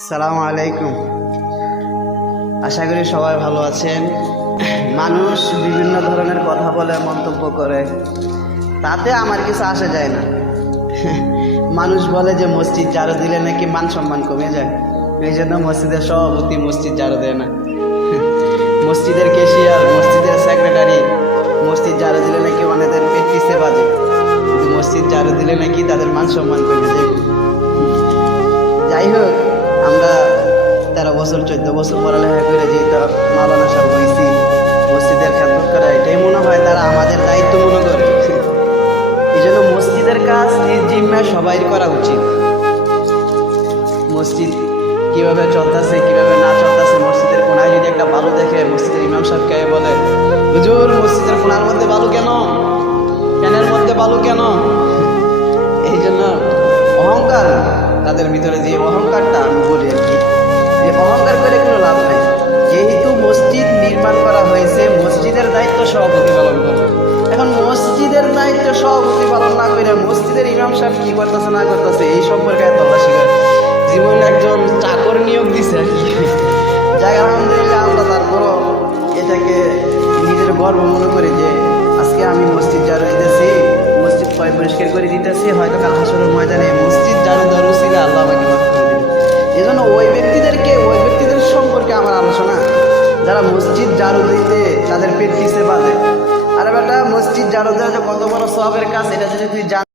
আসসালামু আলাইকুম। আশা করি সবাই ভালো আছেন। মানুষ বিভিন্ন ধরনের কথা বলে, মন্তব্য করে, তাতে আমার কিছু আসে যায় না। মানুষ বলে যে মসজিদ ঝাড়ু দিলে নাকি মান সম্মান কমে যায়, এই জন্য মসজিদের সভাপতি মসজিদ ঝাড়ু দেয় না। মসজিদের ক্যাশিয়ার, মসজিদের সেক্রেটারি মসজিদ ঝাড়ু দিলে নাকি অনেকের পেট পিছে বাজে, কিন্তু মসজিদ ঝাড়ু দিলে নাকি তাদের মান সম্মান কমে যায়। যাই হোক, আমরা 13 বছর 14 বছর পড়ালেখা করে যেহেতু মাওলানা সাহেব হয়েছি, মসজিদের খেদমত করা এটাই মনে হয় তারা আমাদের দায়িত্ব মনে করে। এই জন্য মসজিদের কাজ নিজ জিম্মায় সবাই করা উচিত। মসজিদ কীভাবে চলতেছে কীভাবে না চলতেছে, মসজিদের কোনায় যদি একটা বালু দেখে, মসজিদের ইমাম সাহেবকে বলে, হুজুর মসজিদের কোনার মধ্যে বালু কেন, ক্যানের মধ্যে বালু কেন? এই জন্য অহংকার, তাদের ভিতরে যে অহংকারটা, আমি বলি আর কি, যে অহংকার করে কোনো লাভ নেই। যেহেতু মসজিদ নির্মাণ করা হয়েছে, মসজিদের দায়িত্ব সভাপতি পালন করবে। এখন মসজিদের দায়িত্ব সভাপতি পালন না করে মসজিদের ইমাম সাহেব কী করতেছে না করতেছে এই সম্পর্কে তল্লাশি করে জীবনে একজন চাকর নিয়োগ দিছে আর কি। যাই আলহামদুলিল্লাহ, আমরা তারপরও এটাকে নিজের গর্ব মনে করি যে আজকে আমি মসজিদ ঝাড়ু দিতেছি, মসজিদ পরিষ্কার করে দিতেছি, হয়তো কাল হাসরের ময়দানে মসজিদ ঝাড়ু দেওয়ার উসিলায় আল্লাহ আমাকে মাফ করে দেবে। এই জন্য ওই ব্যক্তিদের সম্পর্কে আমার আলোচনা, যারা মসজিদ ঝাড়ু দিতে তাদের পেট পিছে বাঁধে। আর বেটা, মসজিদ ঝাড়ু দেওয়া যে কত বড় সওয়াবের কাজ, এটা যদি তুই